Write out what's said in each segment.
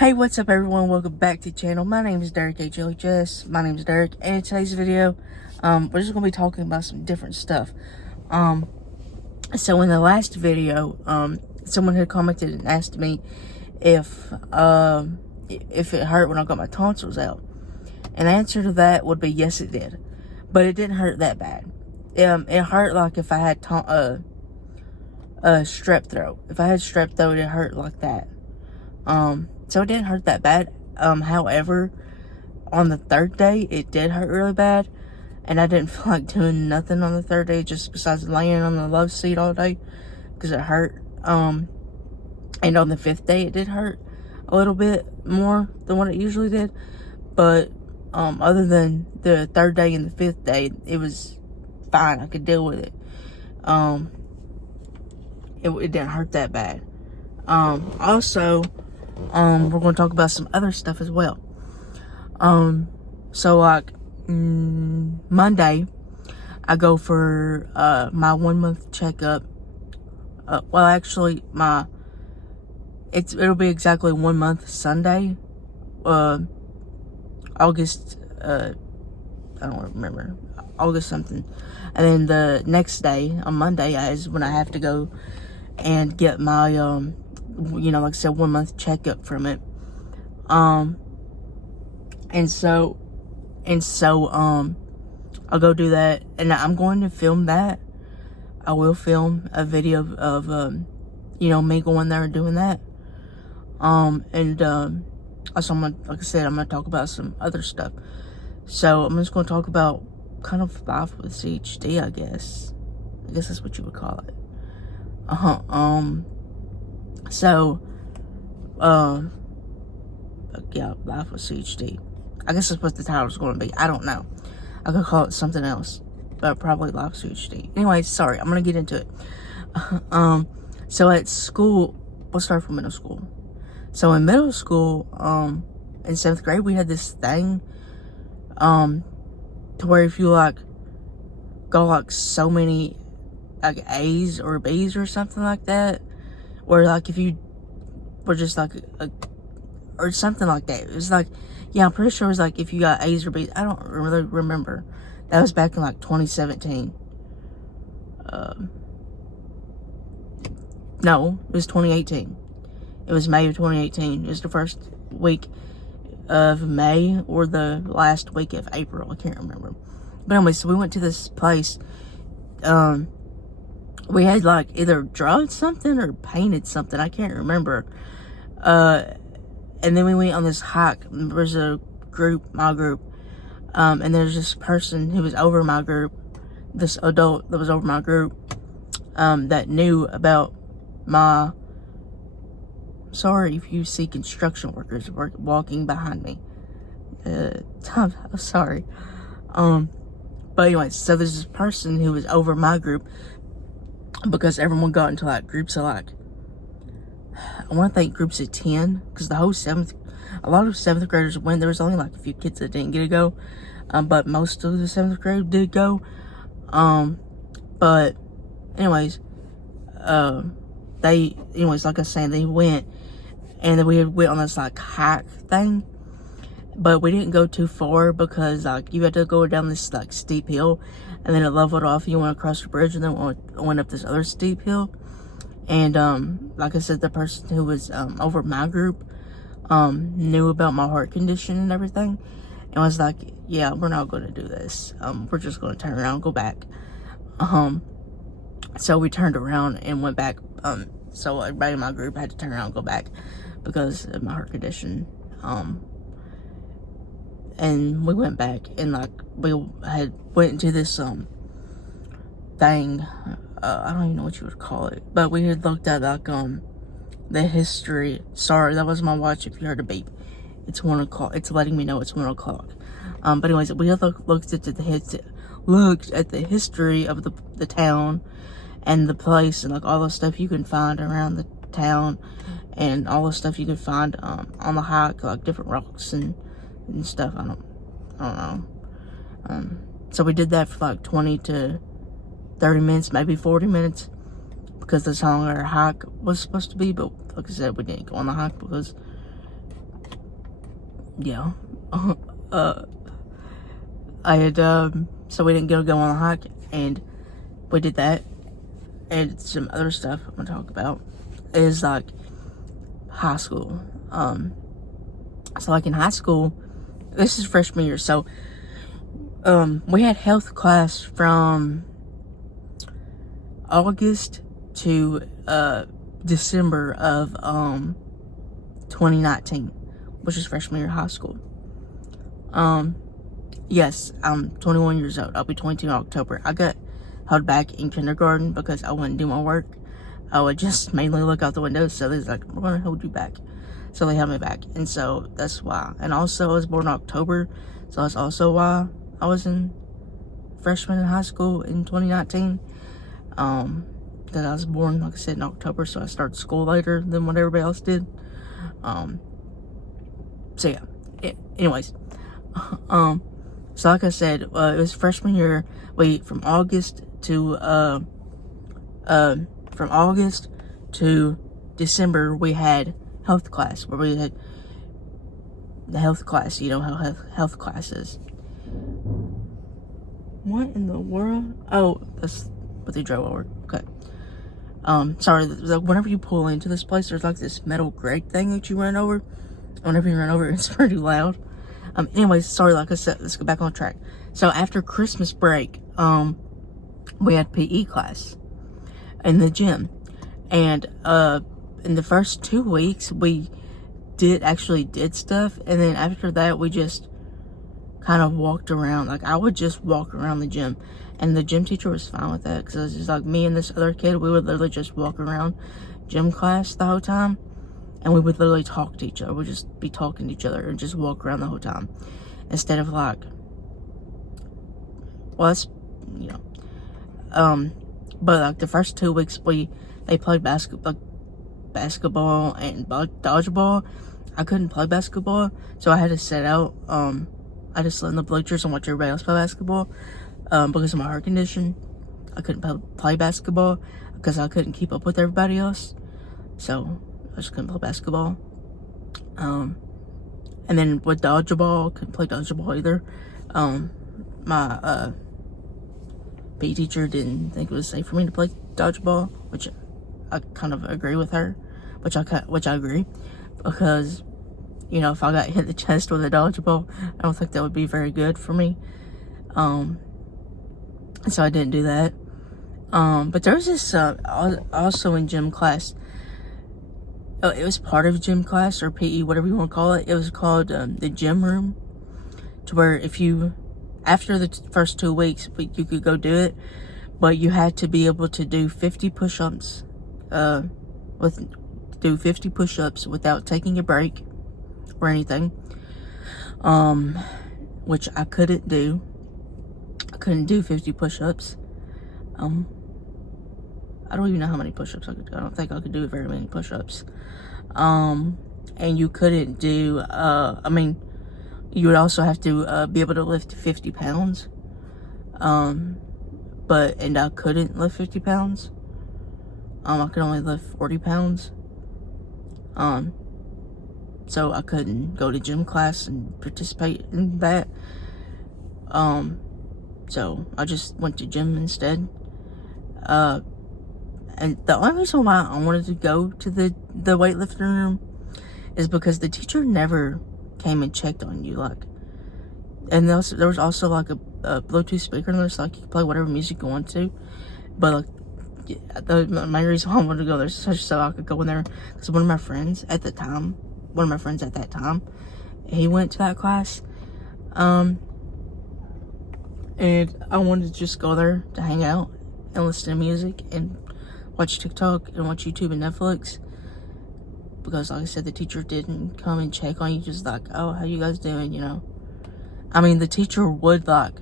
Hey, what's up everyone? Welcome back to the channel. My name is Derek HLHS. My name is Derek, and in today's video, we're just going to be talking about some different stuff. So in the last video, someone had commented and asked me if it hurt when I got my tonsils out. And the answer to that would be yes, it did. But it didn't hurt that bad. It hurt like if I had strep throat. If I had strep throat, it hurt like that. So it didn't hurt that bad. However, on the third day, it did hurt really bad. And I didn't feel like doing nothing on the third day, just besides laying on the love seat all day, because it hurt. And on the fifth day, it did hurt a little bit more than what it usually did. But, other than the third day and the fifth day, it was fine. I could deal with it. It didn't hurt that bad. Also, we're going to talk about some other stuff as well. So like, Monday, I go for, my 1 month checkup. Well, actually, it'll be exactly 1 month Sunday, August, I don't remember, August something. And then the next day, on Monday, is when I have to go and get my, like I said, 1 month checkup from it. And so, I'll go do that, and I'm going to film that. I will film a video of, me going there and doing that. Also, like I said, I'm gonna talk about some other stuff. So, I'm just gonna talk about kind of life with CHD, I guess. I guess that's what you would call it. Yeah, life with CHD. I guess that's what the title's going to be. I don't know. I could call it something else, but probably life with CHD. Anyway, sorry, I'm going to get into it. So at school, we'll start from middle school. So in middle school, in 7th grade, we had this thing, to where if you, got, so many, A's or B's or something like that, or, if you were just, or something like that. It was yeah, I'm pretty sure it was, if you got A's or B's. I don't really remember. That was back in, 2017. No, it was 2018. It was May of 2018. It was the first week of May or the last week of April. I can't remember. But anyway, so we went to this place. We had, either drawn something or painted something. I can't remember. And then we went on this hike. There was a group, my group. And there's this person who was over my group. This adult that was over my group. That knew about my... Sorry if you see construction workers walking behind me. I'm sorry. But anyways, so there's this person who was over my group, because everyone got into groups of I want to think groups of 10, because the whole a lot of 7th graders went. There was only a few kids that didn't get to go, but most of the 7th grade did go. But anyways, like I was saying, they went, and then we went on this hike thing, but we didn't go too far, because you had to go down this steep hill, and then it leveled off. You went across the bridge, and then went up this other steep hill. And like I said, the person who was over my group knew about my heart condition and everything, and was like, yeah, we're not going to do this. We're just going to turn around and go back. So we turned around and went back. So everybody in my group had to turn around and go back because of my heart condition. And we went back, and we went into this thing. I don't even know what you would call it, but we had looked at the history. Sorry, that was my watch. If you heard a beep, it's 1 o'clock. It's letting me know it's 1 o'clock. But anyways, we had looked at the history of the town and the place, and all the stuff you can find around the town, and all the stuff you could find on the hike, different rocks and stuff. I don't know. So we did that for 20 to 30 minutes, maybe 40 minutes, because that's how long our hike was supposed to be. But like I said, we didn't go on the hike because yeah. uh, I had, so we didn't go on a hike, and we did that, and some other stuff I'm gonna talk about is, like, high school. So, like, in high school, this is freshman year, so, we had health class from August to, December of, 2019, which is freshman year of high school. Yes, I'm 21 years old. I'll be 22 in October. I got held back in kindergarten because I wouldn't do my work. I would just mainly look out the window. So they're like, we're going to hold you back. So they held me back. And so that's why. And also, I was born in October. So that's also why I was in freshman in high school in 2019. That I was born, like I said, in October. So I started school later than what everybody else did. So yeah. Anyways. So like I said, it was freshman year. From August to December, we had health class, where we had the health class. You know how health class is. What in the world? Oh, that's what they drove over. Okay. Sorry, like, whenever you pull into this place, there's like this metal grate thing that you run over. Whenever you run over, it's pretty loud. Anyways, sorry, like I said, let's go back on track. So after Christmas break, we had PE class in the gym. And, in the first 2 weeks, we actually did stuff. And then after that, we just kind of walked around. Like, I would just walk around the gym. And the gym teacher was fine with that. Because it was just like me and this other kid, we would literally just walk around gym class the whole time. And we would literally talk to each other. We'd just be talking to each other and just walk around the whole time. Instead of like, well, that's, you know. But like the first 2 weeks, they played basketball and dodgeball. I couldn't play basketball, so I had to sit out. I just sit in the bleachers and watch everybody else play basketball. Because of my heart condition, I couldn't play basketball because I couldn't keep up with everybody else. So I just couldn't play basketball. And then with dodgeball, couldn't play dodgeball either. My PE teacher didn't think it was safe for me to play dodgeball, which I kind of agree with her, which I agree, because, you know, if I got hit in the chest with a dodgeball, I don't think that would be very good for me. So I didn't do that. But there was this, also in gym class. It was part of gym class or PE, whatever you want to call it. It was called the gym room, to where after the first 2 weeks, you could go do it, but you had to be able to do 50 push-ups, without taking a break or anything, which I couldn't do. I couldn't do 50 push-ups. I don't even know how many push-ups I could do. I don't think I could do very many push-ups. And you couldn't do, you would also have to be able to lift 50 pounds. And I couldn't lift 50 pounds. I could only lift 40 pounds. So I couldn't go to gym class and participate in that. So I just went to gym instead. And the only reason why I wanted to go to the weightlifting room is because the teacher never came and checked on you, like, and there was also like a Bluetooth speaker in there, so like you could play whatever music you want to. But like, the main reason why I wanted to go there is so I could go in there, because one of my friends at that time, he went to that class, and I wanted to just go there to hang out and listen to music and watch TikTok and watch YouTube and Netflix. Because, like I said, the teacher didn't come and check on you, just like, oh, how you guys doing, you know? I mean, the teacher would, like,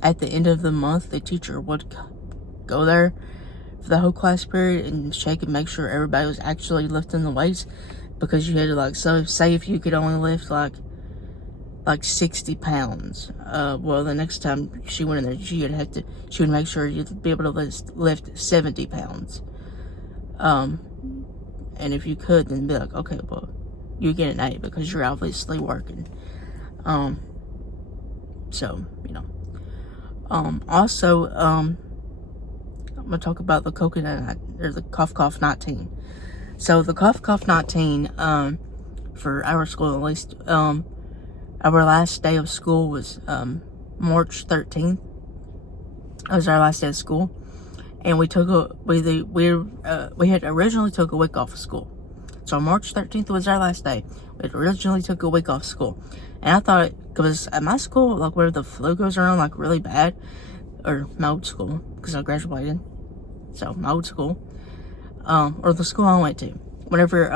at the end of the month, the teacher would go there for the whole class period and check and make sure everybody was actually lifting the weights. Because you had to, like, so say if you could only lift, like 60 pounds, well, the next time she went in there, she would make sure you'd be able to lift 70 pounds. And if you could, then be like, okay, well, you get an A because you're obviously working. So, you know. Also, I'm going to talk about the coconut, or the cough 19. So, the cough 19, for our school at least, our last day of school was, March 13th. That was our last day of school. And we had originally took a week off of school. So March 13th was our last day. We had originally took a week off school. And I thought, because at my school, like, where the flu goes around, like, really bad, or my old school, because I graduated, so my old school, or the school I went to, whenever,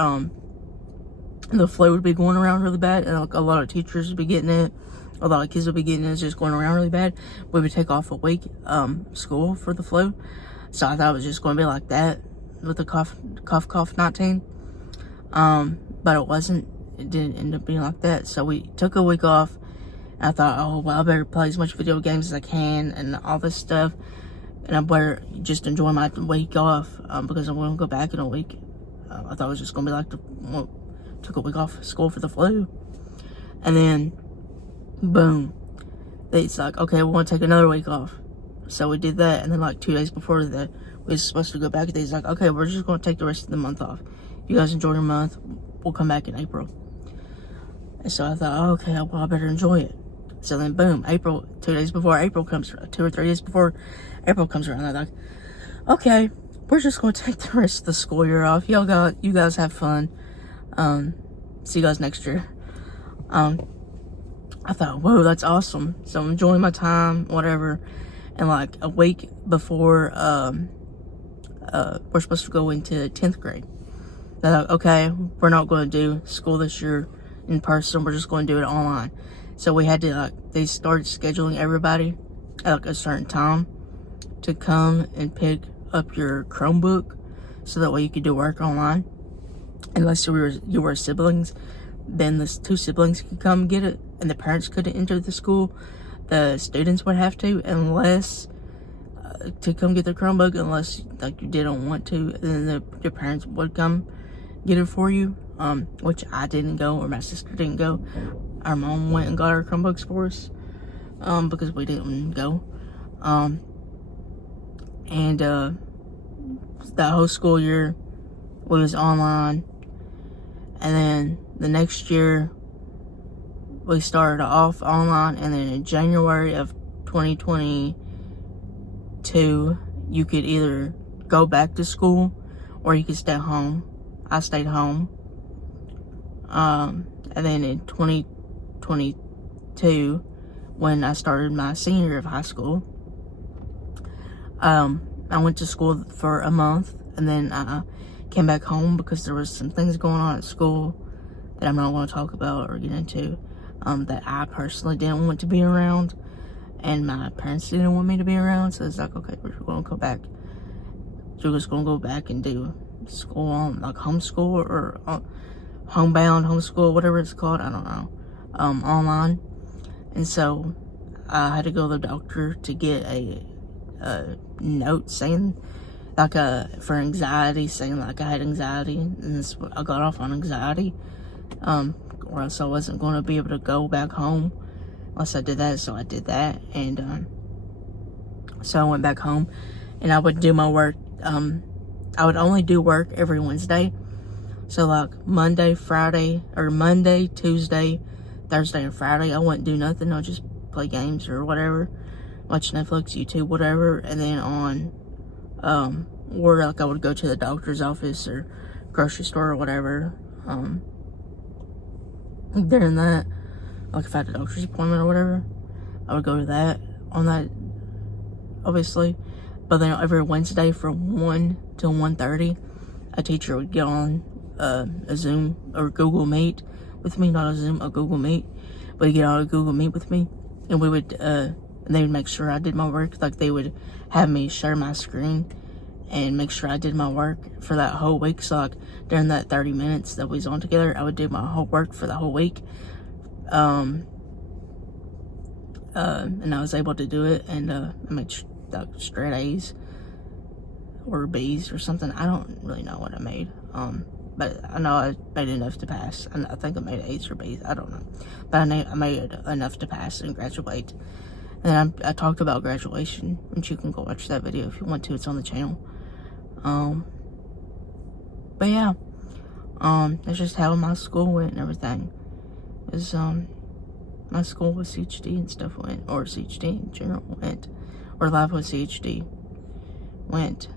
the flu would be going around really bad, and like, a lot of teachers would be getting it, a lot of kids would be getting it, just going around really bad, we would take off a week, school for the flu. So I thought it was just going to be like that with the cough 19. But it wasn't. It didn't end up being like that. So we took a week off. And I thought, oh, well, I better play as much video games as I can and all this stuff. And I better just enjoy my week off, because I'm going to go back in a week. I thought it was just going to be like took a week off of school for the flu. And then, boom. It's like, okay, we want to take another week off. So we did that, and then like 2 days before that, we were supposed to go back. He's like, okay, we're just going to take the rest of the month off. You guys enjoy your month. We'll come back in April. And so I thought, oh, okay, well, I better enjoy it. So then, boom, April, 2 days before April comes, 2 or 3 days before April comes around, I'm like, okay, we're just going to take the rest of the school year off. You guys have fun. See you guys next year. I thought, whoa, that's awesome. So I'm enjoying my time, whatever. And like a week before we're supposed to go into 10th grade, they're like, okay, we're not going to do school this year in person. We're just going to do it online. So we had to, like, they started scheduling everybody at like a certain time to come and pick up your Chromebook, so that way you could do work online. Unless you were siblings, then the 2 siblings could come get it, and the parents couldn't enter the school. The students would have to, unless to come get their Chromebook, unless like you didn't want to, and then your parents would come get it for you. Which I didn't go, or my sister didn't go. Our mom went and got our Chromebooks for us, because we didn't go. And that whole school year we was online, and then the next year we started off online, and then in January of 2022, you could either go back to school or you could stay home. I stayed home. And then in 2022, when I started my senior year of high school, I went to school for a month, and then I came back home because there was some things going on at school that I'm not going to talk about or get into. That I personally didn't want to be around, and my parents didn't want me to be around, so it's like, okay, we're going to go back. So we're just going to go back and do school on, like, homeschool, or homebound, homeschool, whatever it's called, I don't know, online. And so I had to go to the doctor to get a note saying, like, for anxiety, saying, like, I had anxiety, and I got off on anxiety, or else I wasn't going to be able to go back home unless I did that. So I did that, and so I went back home, and I would do my work. I would only do work every Wednesday. So like Monday, Tuesday, Thursday, and Friday, I wouldn't do nothing. I would just play games or whatever, watch Netflix, YouTube, whatever. And then on, or like I would go to the doctor's office or grocery store or whatever. During that, like if I had a doctor's appointment or whatever, I would go to that on that, obviously. But then every Wednesday from 1 till 1:30, a teacher would get on a Zoom or Google Meet with me, not a Zoom, a Google Meet. But he'd get on a Google Meet with me, and we would, and they would make sure I did my work. Like they would have me share my screen and make sure I did my work for that whole week. So like during that 30 minutes that we was on together, I would do my whole work for the whole week. And I was able to do it, and I made like straight A's or B's or something. I don't really know what I made. but I know I made enough to pass. I think I made A's or B's, I don't know. But I made enough to pass and graduate. And then I talked about graduation, and you can go watch that video if you want to. It's on the channel. But yeah, that's just how my school went and everything. It was, my school with CHD and stuff went, or CHD in general went, or Live with CHD went.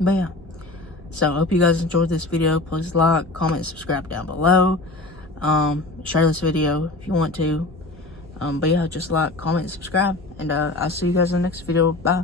But yeah, so I hope you guys enjoyed this video. Please like, comment, subscribe down below. Share this video if you want to. But yeah, just like, comment, subscribe, and I'll see you guys in the next video. Bye.